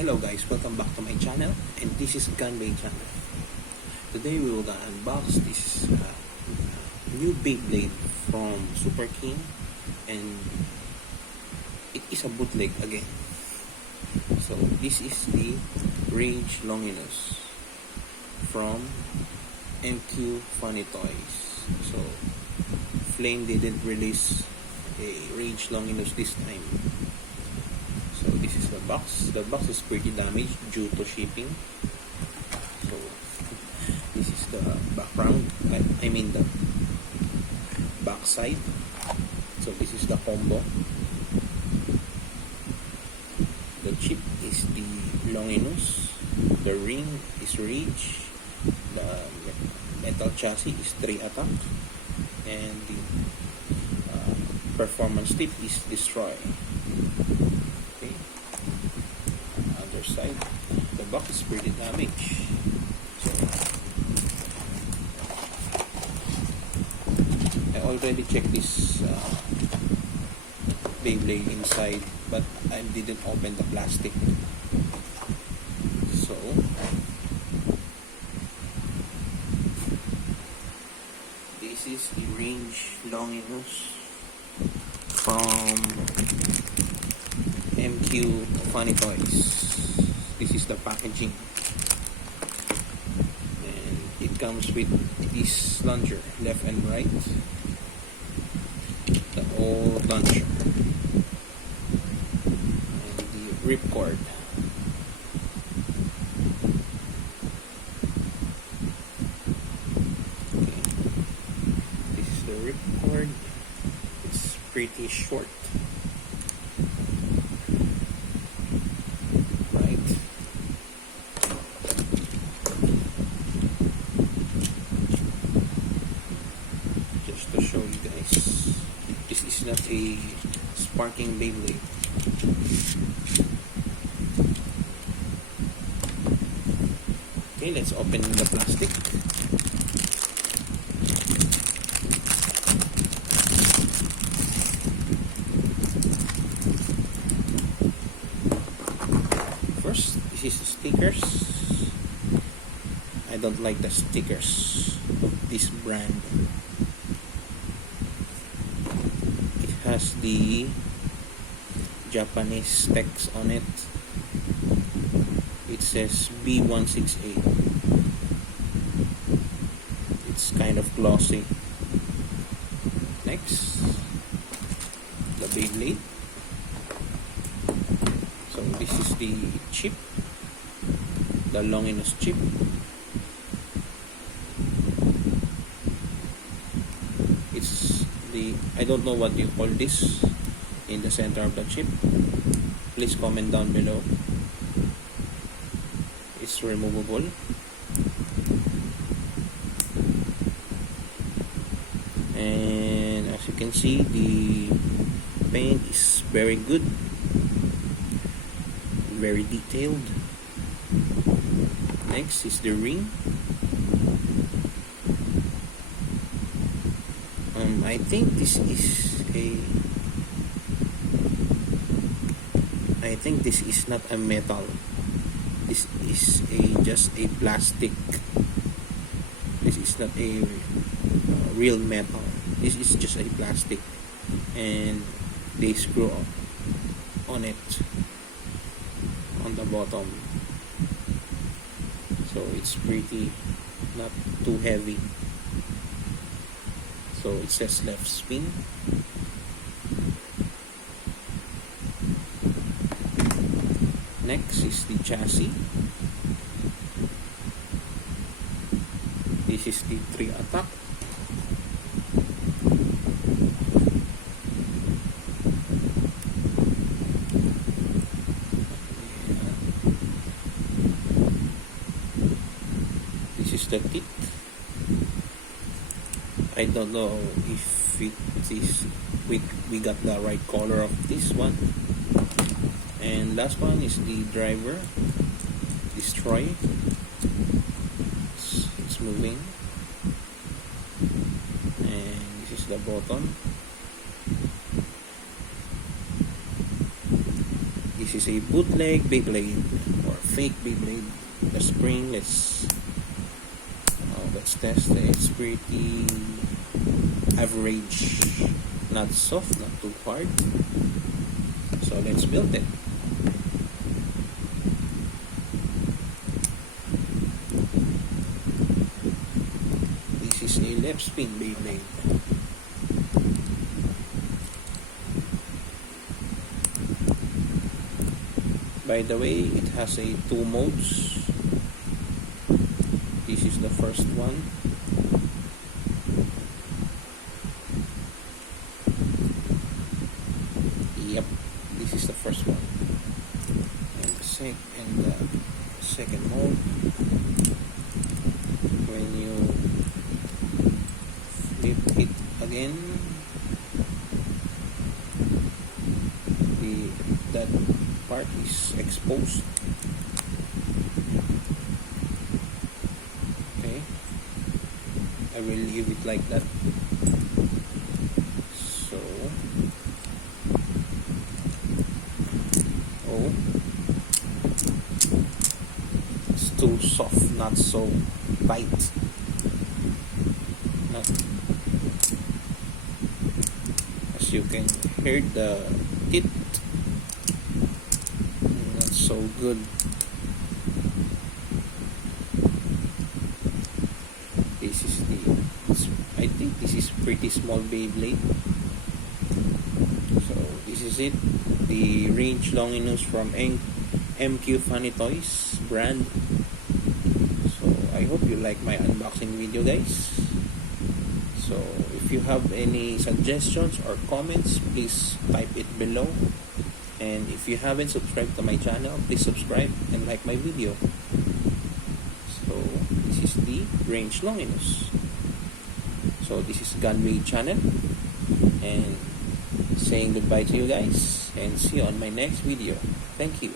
Hello guys, welcome back to my channel, and this is Gunblade channel. Today we will gonna unbox this new Beyblade from Superking, and it is a bootleg again. So this is the Rage Longinus from MQ Funny Toys. So Flame didn't release a Rage Longinus this time. So this is the box. The box is pretty damaged due to shipping. So this is the background. I mean the back side. So this is the combo. The chip is the Longinus. The ring is Rage. The metal chassis is 3 attack. And the performance tip is Destroy. Side. The box is pretty damaged. So I already checked this Beyblade inside, but I didn't open the plastic. So this is the Rage Longinus from MQ Funny Toys. This is the packaging, and it comes with this launcher, left and right, the old launcher, and the ripcord. Okay. This is the ripcord. It's pretty short. To show you guys, this is not a sparking Beyblade. Okay, let's open the plastic. First, this is the stickers. I don't like the stickers of this brand. Has the Japanese text on it. It says B168. It's kind of glossy. Next, the Beyblade. So this is the chip, the Longinus chip. It's I don't know what you call this in the center of the chip. Please comment down below. It's removable. And as you can see, the paint is very good, very detailed. Next is the ring. I think this is not a metal. This is just a plastic. This is not a real metal. This is just a plastic, and they screw on it on the bottom. So it's pretty not too heavy. So it says left spin. Next is the chassis. This is the 3 attack. This is the tip. I don't know if it is we got the right color of this one. And last one is the driver, Destroy. It's moving, and this is the button. This is a bootleg Beyblade or fake Beyblade. The spring, let's test it. It's pretty average, not soft, not too hard. So let's build it. This is a left spin Beyblade. By the way, it has a 2 modes. This is the first one. Yep, this is the first one. And the second mode, when you flip it again, that part is exposed. Okay, I will leave it like that. So, it's too soft, not so tight. As you can hear, the hit not so good. This is I think this is pretty small Beyblade. So this is it, the range Longinus from MQ Funny Toys brand. So I hope you like my unboxing video, guys. So if you have any suggestions or comments, please type it below. And if you haven't subscribed to my channel, please subscribe and like my video. So this is the range Longinus. So this is Gunblade channel, and saying goodbye to you guys, and see you on my next video. Thank you.